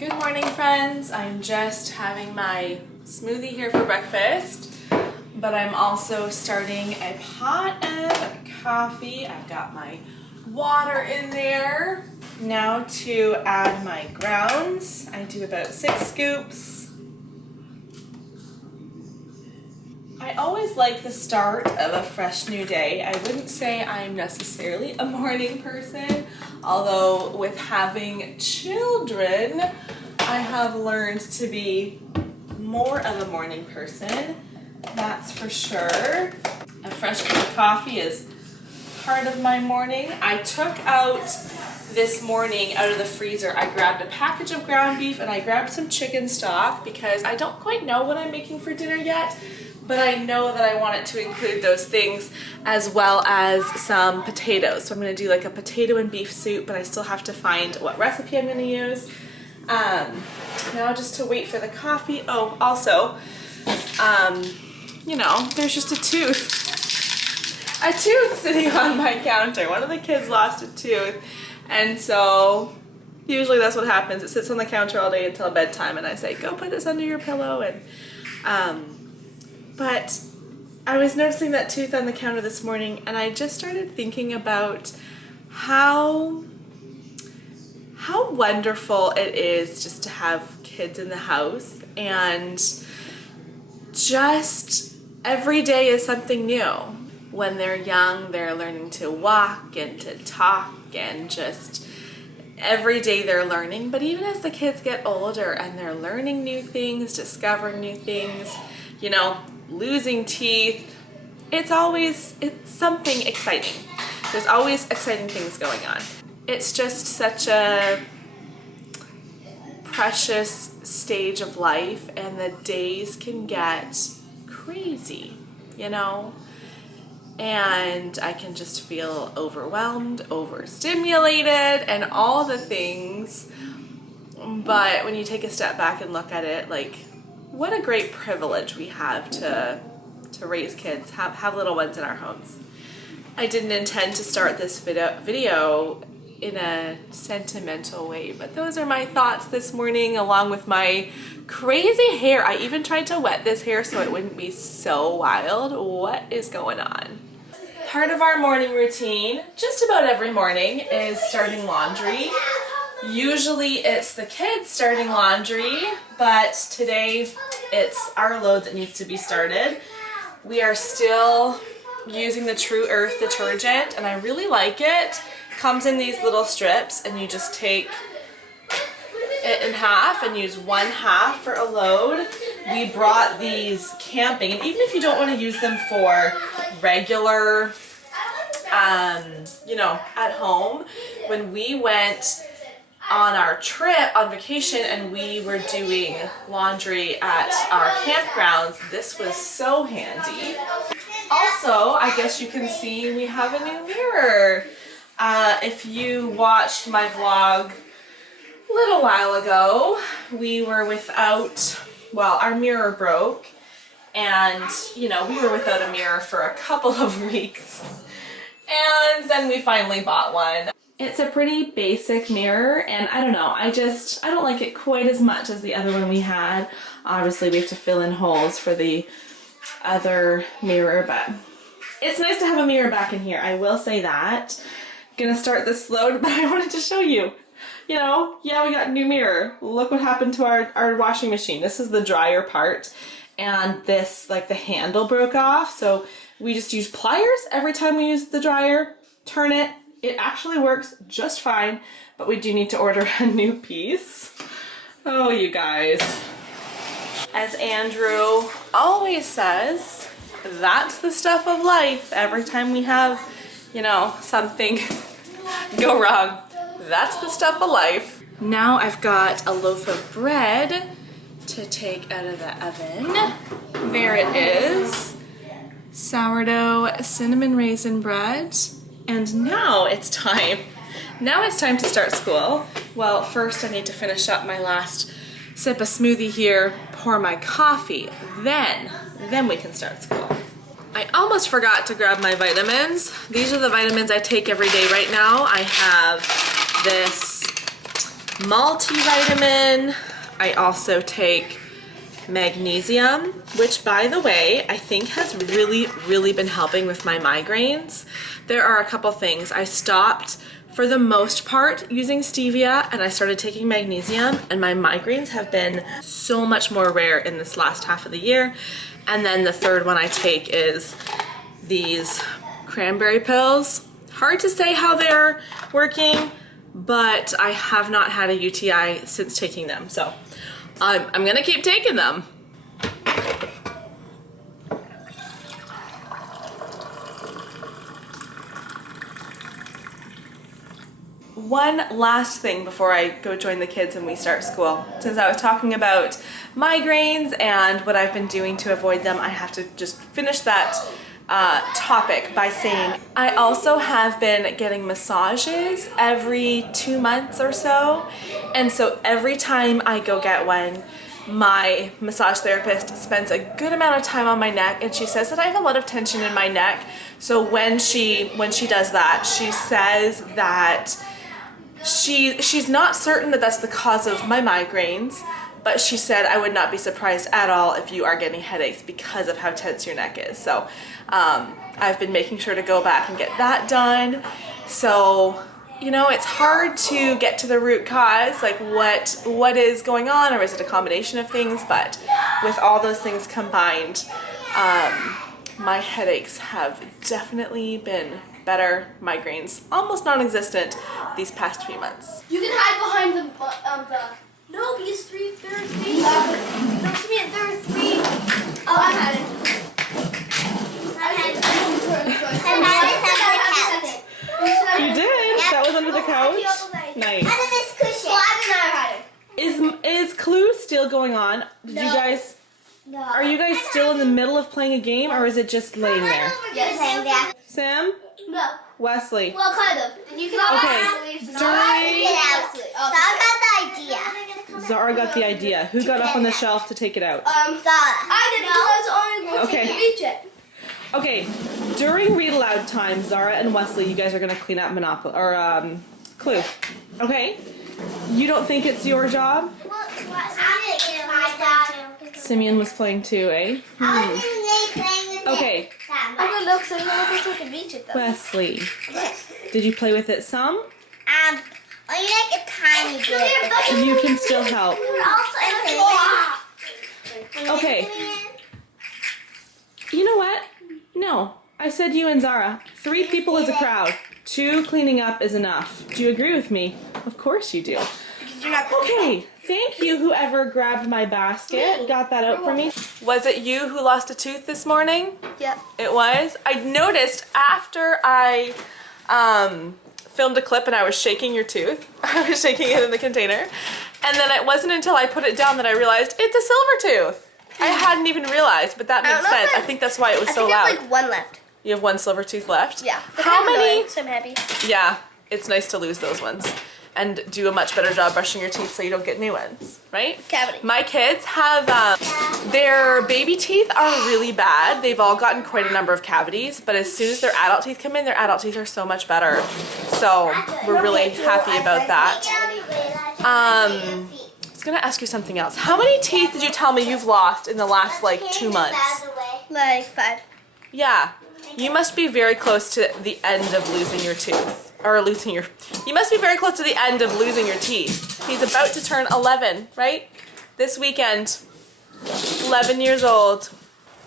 Good morning, friends. I'm just having my smoothie here for breakfast, but I'm also starting a pot of coffee. I've got my water in there. Now to add my grounds. I do about 6 scoops. I always like the start of a fresh new day. I wouldn't say I'm necessarily a morning person, although with having children, I have learned to be more of a morning person, that's for sure. A fresh cup of coffee is part of my morning. I took out this morning out of the freezer, I grabbed a package of ground beef and I grabbed some chicken stock because I don't quite know what I'm making for dinner yet, but I know that I want it to include those things as well as some potatoes. So I'm gonna do like a potato and beef soup, but I still have to find what recipe I'm gonna use. Now just to wait for the coffee. Oh, also, you know, there's just a tooth sitting on my counter. One of the kids lost a tooth, and so usually that's what happens. It sits on the counter all day until bedtime, and I say, go put this under your pillow. And but I was noticing that tooth on the counter this morning, and I just started thinking about how wonderful it is just to have kids in the house, and just every day is something new. When they're young, they're learning to walk and to talk, and just every day they're learning. But even as the kids get older and they're learning new things, discovering new things, you know, losing teeth, it's something exciting. There's always exciting things going on. It's just such a precious stage of life, and the days can get crazy, you know? And I can just feel overwhelmed, overstimulated, and all the things. But when you take a step back and look at it, like, what a great privilege we have to raise kids, have little ones in our homes. I didn't intend to start this video in a sentimental way, but those are my thoughts this morning, along with my crazy hair. I even tried to wet this hair so it wouldn't be so wild. What is going on? Part of our morning routine, just about every morning, is starting laundry. Usually it's the kids starting laundry, but today it's our load that needs to be started. We are still using the True Earth detergent, and I really like it. Comes in these little strips, and you just take it in half and use 1/2 for a load. We brought these camping, and even if you don't want to use them for regular, you know, at home, when we went on our trip on vacation and we were doing laundry at our campgrounds, this was so handy. Also, I guess you can see we have a new mirror. If you watched my vlog a little while ago, we were without, well, our mirror broke, and, you know, we were without a mirror for a couple of weeks, and then we finally bought one. It's a pretty basic mirror, and I don't know, I don't like it quite as much as the other one we had. Obviously, we have to fill in holes for the other mirror, but it's nice to have a mirror back in here, I will say that. Gonna start this load, but I wanted to show you. You know, yeah, we got a new mirror. Look what happened to our washing machine. This is the dryer part, and this, like, the handle broke off, so we just use pliers every time we use the dryer, turn it. It actually works just fine, but we do need to order a new piece. Oh, you guys. As Andrew always says, that's the stuff of life. Every time we have, you know, something go wrong, that's the stuff of life. Now I've got a loaf of bread to take out of the oven. There it is. Sourdough cinnamon raisin bread. And now it's time to start school. Well, first I need to finish up my last sip of smoothie here, pour my coffee, then we can start school. I almost forgot to grab my vitamins. These are the vitamins I take every day right now. I have this multivitamin. I also take magnesium, which by the way, I think has really been helping with my migraines. There are a couple things. I stopped for the most part using stevia and I started taking magnesium, and my migraines have been so much more rare in this last half of the year. And then the third one I take is these cranberry pills. Hard to say how they're working, but I have not had a UTI since taking them. So I'm gonna keep taking them. One last thing before I go join the kids and we start school. Since I was talking about migraines and what I've been doing to avoid them, I have to just finish that topic by saying I also have been getting massages every 2 months or so, and so every time I go get one, my massage therapist spends a good amount of time on my neck, and she says that I have a lot of tension in my neck. So when she does that, she says that she's not certain that that's the cause of my migraines, but she said I would not be surprised at all if you are getting headaches because of how tense your neck is. So I've been making sure to go back and get that done. So, you know, it's hard to get to the root cause, like what is going on, or is it a combination of things? But with all those things combined, my headaches have definitely been better. Migraines almost non-existent these past few months. You can hide behind the no, because there are three. No, Samantha, there are three. Oh, I had it. You did? Yep. That was under the couch? Nice. Under this cushion. Well, I had it. Is Clue still going on? Did you guys? No. Are you guys still in the middle of playing a game, or is it just laying there? Yes, laying there. Sam? No. Wesley? Well, kind of. And you can Zara got the idea. Who got up on the shelf to take it out? Zara. I did, because I was only going to reach it. Okay, during read aloud time, Zara and Wesley, you guys are gonna clean up Monopoly or Clue. Okay? You don't think it's your job? Simeon was playing too, eh? Okay. I'm gonna look so I can reach it though. Wesley, did you play with it some? Only like a tiny bit. You can still help. Okay. You know what? No. I said you and Zara. 3 people is a crowd. 2 cleaning up is enough. Do you agree with me? Of course you do. Okay. Thank you, whoever grabbed my basket. Got that out for me. Was it you who lost a tooth this morning? Yep. It was? I noticed after I filmed a clip and I was shaking your tooth. I was shaking it in the container. And then it wasn't until I put it down that I realized it's a silver tooth. I hadn't even realized, but that makes sense. I think that's why it was so loud. I have like 1 left. You have 1 silver tooth left? Yeah. How many? So I'm happy. Yeah, it's nice to lose those ones and do a much better job brushing your teeth so you don't get new ones, right? Cavity. My kids have, their baby teeth are really bad. They've all gotten quite a number of cavities, but as soon as their adult teeth come in, their adult teeth are so much better. So we're really happy about that. I was gonna ask you something else. How many teeth did you tell me you've lost in the last like 2 months? Like 5. Yeah, you must be very close to the end of losing your tooth. Or losing your, you must be very close to the end of losing your teeth. He's about to turn 11, right? This weekend, 11 years old.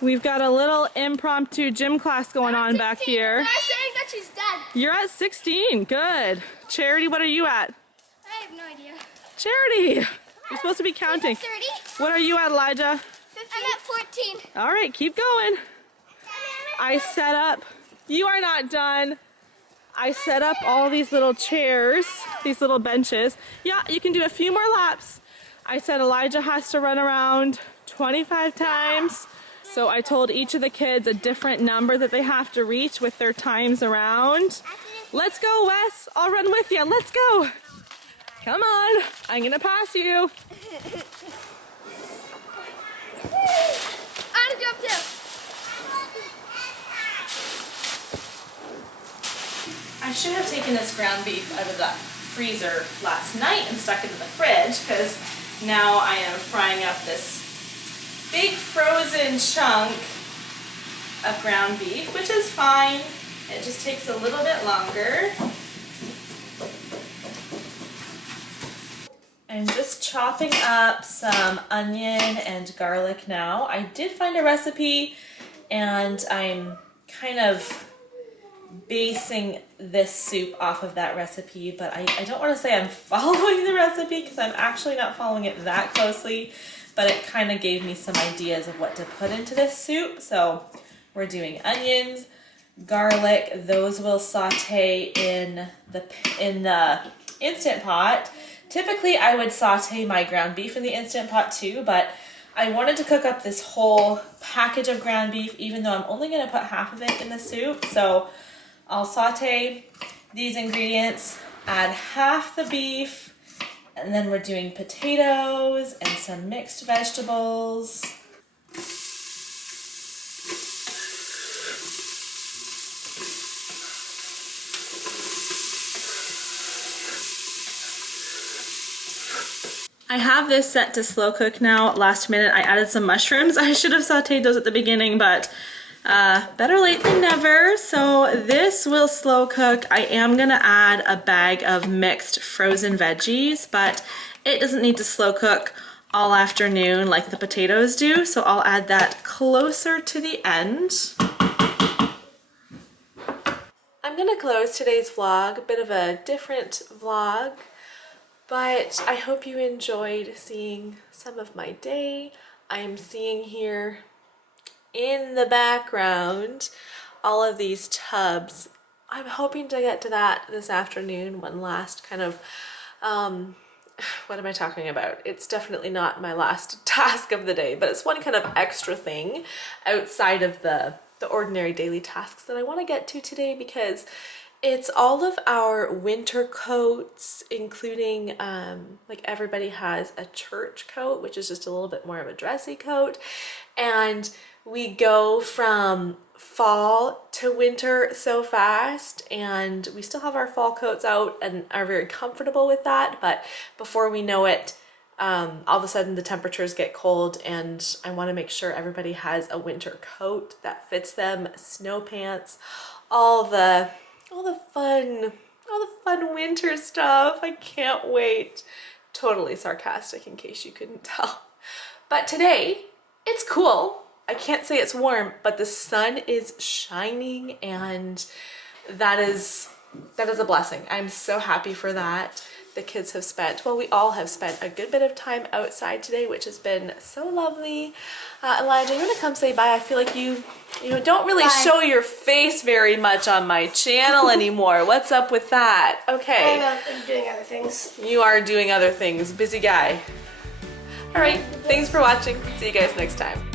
We've got a little impromptu gym class going on back here. I'm saying that she's dead. You're at 16, good. Charity, what are you at? I have no idea. Charity, you're supposed to be counting. 30. What are you at, Elijah? 15. I'm at 14. All right, keep going. I set up, you are not done. I set up all these little chairs, these little benches. Yeah, you can do a few more laps. I said Elijah has to run around 25 times. So I told each of the kids a different number that they have to reach with their times around. Let's go, Wes. I'll run with you. Let's go. Come on. I'm going to pass you. I jump too. I should have taken this ground beef out of that freezer last night and stuck it in the fridge because now I am frying up this big frozen chunk of ground beef, which is fine. It just takes a little bit longer. I'm just chopping up some onion and garlic now. I did find a recipe and I'm kind of basing this soup off of that recipe, but I don't want to say I'm following the recipe because I'm actually not following it that closely, but it kind of gave me some ideas of what to put into this soup. So we're doing onions, garlic, those will saute in the Instant Pot. Typically I would saute my ground beef in the Instant Pot too, but I wanted to cook up this whole package of ground beef even though I'm only going to put half of it in the soup. So I'll saute these ingredients, add half the beef, and then we're doing potatoes and some mixed vegetables. I have this set to slow cook now. Last minute I added some mushrooms. I should have sauteed those at the beginning, but better late than never. So this will slow cook. I am gonna add a bag of mixed frozen veggies, but it doesn't need to slow cook all afternoon like the potatoes do. So I'll add that closer to the end. I'm gonna close today's vlog, a bit of a different vlog, but I hope you enjoyed seeing some of my day. I am seeing here in the background all of these tubs. I'm hoping to get to that this afternoon. One last kind of, what am I talking about? It's definitely not my last task of the day, but it's one kind of extra thing outside of the ordinary daily tasks that I want to get to today, because it's all of our winter coats, including like everybody has a church coat, which is just a little bit more of a dressy coat. And we go from fall to winter so fast, and we still have our fall coats out and are very comfortable with that. But before we know it, all of a sudden the temperatures get cold, and I want to make sure everybody has a winter coat that fits them, snow pants, all the fun winter stuff. I can't wait. Totally sarcastic in case you couldn't tell. But today it's cool. I can't say it's warm, but the sun is shining, and that is a blessing. I'm so happy for that. The kids have spent, well, we all have spent a good bit of time outside today, which has been so lovely. Elijah, you want to come say bye? I feel like you don't really show your face very much on my channel anymore. What's up with that? Okay. I'm doing other things. You are doing other things. Busy guy. All right. Thanks for watching. See you guys next time.